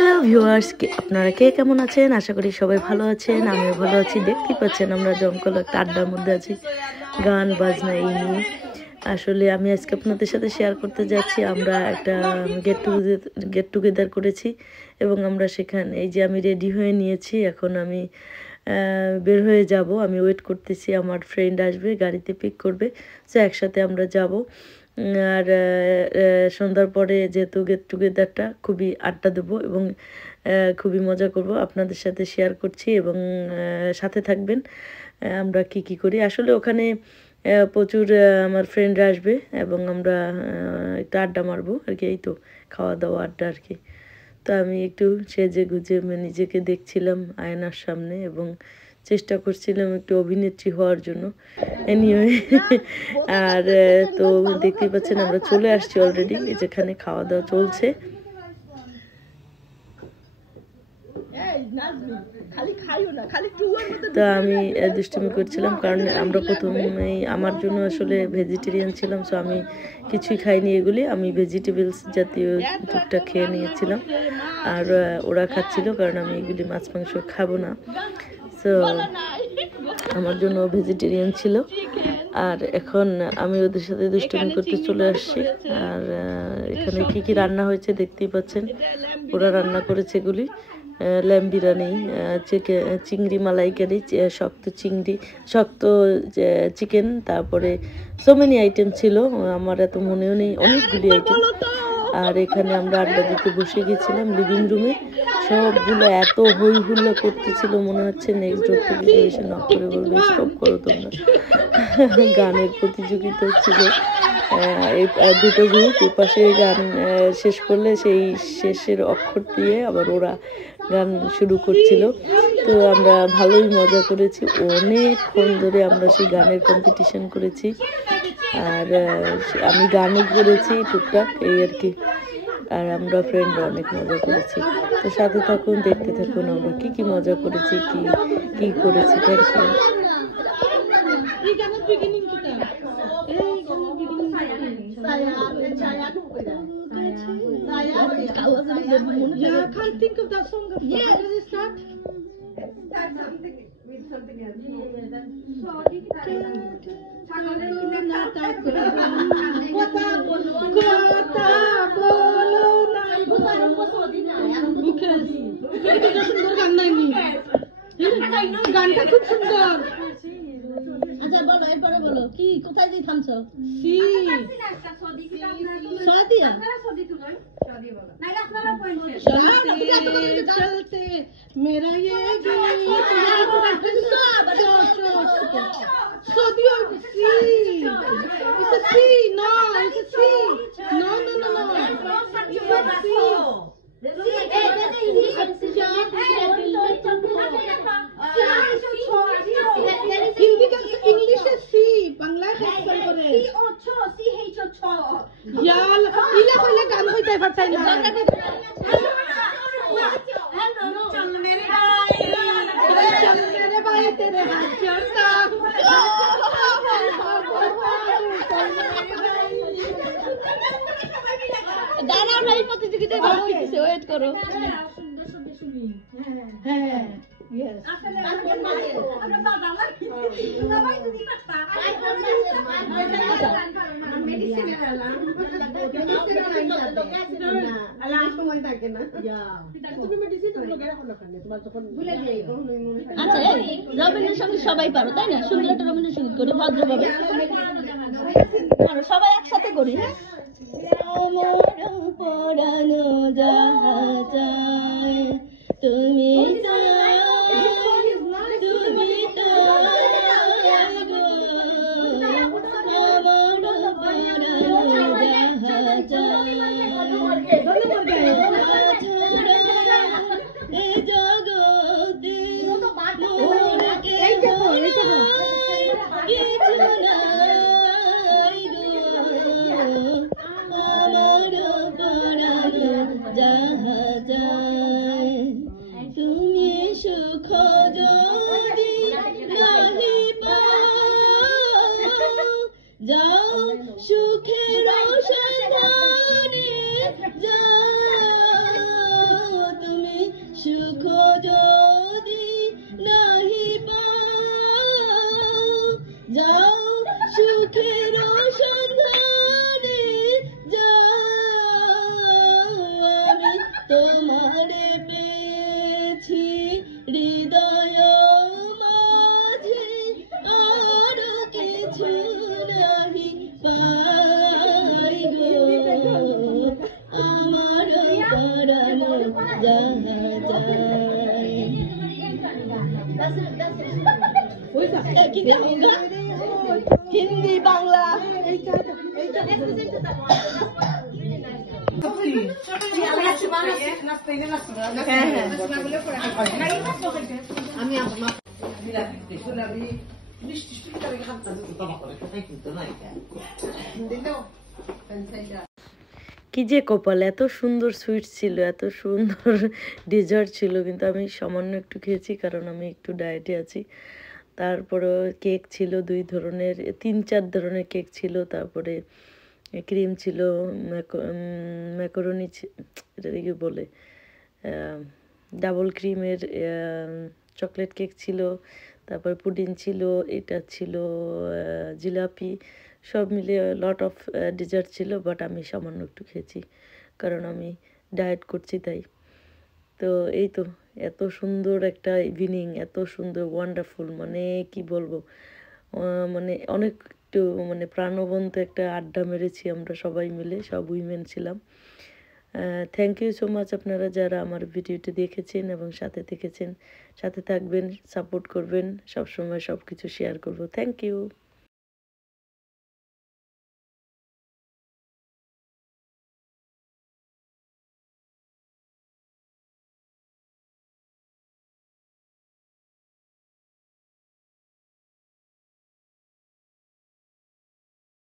Hello viewers, আপনারা কে কেমন আছেন? আশা করি সবাই ভালো আছেন। আমিও ভালো আছি। দেখতেই পাচ্ছেন আমরা জমকালো একটা আড্ডার মধ্যে আছি, গান বাজনা এই নিয়ে। আসলে আমি আজকে আপনাদের সাথে শেয়ার করতে যাচ্ছি, আমরা একটা গেট টুগেদার করেছি এবং আমরা সেখানে এই যে আমি রেডি হয়ে নিয়েছি, এখন আমি বের হয়ে যাব। আমি ওয়েট করতেছি, আমার ফ্রেন্ড আসবে, গাড়িতে পিক করবে, সো একসাথে আমরা যাব। আর সন্ধ্যার পরে যেহেতু গেট টুগেদারটা, খুবই আড্ডা দেবো এবং খুবই মজা করব, আপনাদের সাথে শেয়ার করছি এবং সাথে থাকবেন আমরা কি করি। আসলে ওখানে প্রচুর আমার ফ্রেন্ডরা আসবে এবং আমরা একটু আড্ডা মারবো আর কি, এই তো খাওয়া দাওয়া আড্ডা আর কি। তো আমি একটু সেজে গুজে নিজেকে দেখছিলাম আয়নার সামনে এবং চেষ্টা করছিলাম একটু অভিনেত্রী হওয়ার জন্য। এনিওয়ে আর তো দেখতেই পাচ্ছেন আমরা চলে আসছি অলরেডি, যেখানে খাওয়া দাওয়া চলছে। তো আমি দুষ্টুমি করছিলাম, কারণ আমরা প্রথমেই আমার জন্য আসলে ভেজিটেরিয়ান ছিলাম, সো আমি কিছুই খাইনি এগুলি, আমি ভেজিটেবলস জাতীয় টুকটাক খেয়ে নিয়েছিলাম। আর ওরা খাচ্ছিল, কারণ আমি এগুলি মাছ মাংস খাবো না, সো আমার জন্য ভেজিটেরিয়ান ছিল। আর এখন আমি ওদের সাথে দুষ্টুমি করতে চলে আসছি। আর এখানে কি রান্না হয়েছে দেখতেই পাচ্ছেন, ওরা রান্না করেছে এগুলি ল্যাম বিরিয়ানি, চিংড়ি মালাইকারি, শক্ত চিকেন, তারপরে সো মেনি আইটেম ছিল, আমার এত মনেও নেই, অনেকগুলি আইটেম। আর এখানে আমরা আড্ডা দিতে বসে গেছিলাম লিভিং রুমে, সবগুলো এত হই হুল্লা করতেছিল, মনে হচ্ছে নেক্সট ডোর থেকে এসে নক করে বলবে স্টপ করো তোমরা। গানের প্রতিযোগিতা হচ্ছিল, এই দুটো গ্রুপ এপাশে গান শেষ করলে সেই শেষের অক্ষর দিয়ে আবার ওরা গান শুরু করছিল। তো আমরা ভালোই মজা করেছি, অনেকক্ষণ ধরে আমরা সেই গানের কম্পিটিশন করেছি। আর আমি গানও করেছি টুকটাক, এই আর কি। আর আমরা ফ্রেন্ডরা অনেক মজা করেছি। তো সাথে থাকুন, দেখতে থাকুন আমরা কি মজা করেছি, কি করেছি আর কি। Yeah, I can't think of that song. How does it start? Something else. গানটা খুব সুন্দর। আচ্ছা বলো, এরপরে বলো কি, কোথায় যে থামছো? চলতে মেরা ये इंग्लिश है सी, बांग्ला है यार इला कोई गान होता है पता नहीं। चल मेरे भाई तेरे हाथ जोड़ता, দাঁড়াও না, এই প্রতিযোগিতায় ভালো হইছে, ওয়েট করো। হ্যাঁ यस আমরা বাবা বাবা যদি পারতা মেডিসিনের আলা সময় থাকে না, তুমি মেডিসিন তো লোকেরা হলো কেন তোমার যখন ভুলে যাই কখনো মনে থাকে। আচ্ছা রবীন্দ্রসঙ্গীত সবাই পারো তাই না? সুন্দর একটা রবীন্দ্রসঙ্গীত করি ভদ্রভাবে, সবাই একসাথে করি। হ্যাঁ, পড়ানো জাহাজ তুমি তুমি সুখ যদি নাহি যাও সুখের সন্ধানে যাও। क्या होगा हिंदी बांग्ला কি যে কপাল, এত সুন্দর সুইট ছিল, এত সুন্দর ডেজার্ট ছিল, কিন্তু আমি সামান্য একটু খেয়েছি কারণ আমি একটু ডায়েটে আছি। তারপরে কেক ছিল 2 ধরনের, 3-4 ধরনের কেক ছিল, তারপরে ক্রিম ছিল, ম্যাকারনি, এটা কি বলে, ডাবল ক্রিমের চকলেট কেক ছিল, তারপর পুডিং ছিল, এটা ছিল জিলাপি, সব মিলিয়ে লট অফ ডেজার্ট ছিল। বাট আমি সামান্য একটু খেয়েছি কারণ আমি ডায়েট করছি তাই। তো এই তো, এত সুন্দর একটা ইভিনিং, এত সুন্দর ওয়ান্ডারফুল, মানে কি বলবো, মানে অনেক একটু মানে প্রাণবন্ত একটা আড্ডা মেরেছি আমরা সবাই মিলে, সব উইমেন ছিলাম। থ্যাংক ইউ সো মাচ আপনারা যারা আমার ভিডিওটি দেখেছেন এবং সাথে থেকেছেন, সাথে থাকবেন, সাপোর্ট করবেন, সবসময় সব কিছু শেয়ার করবো। Thank you.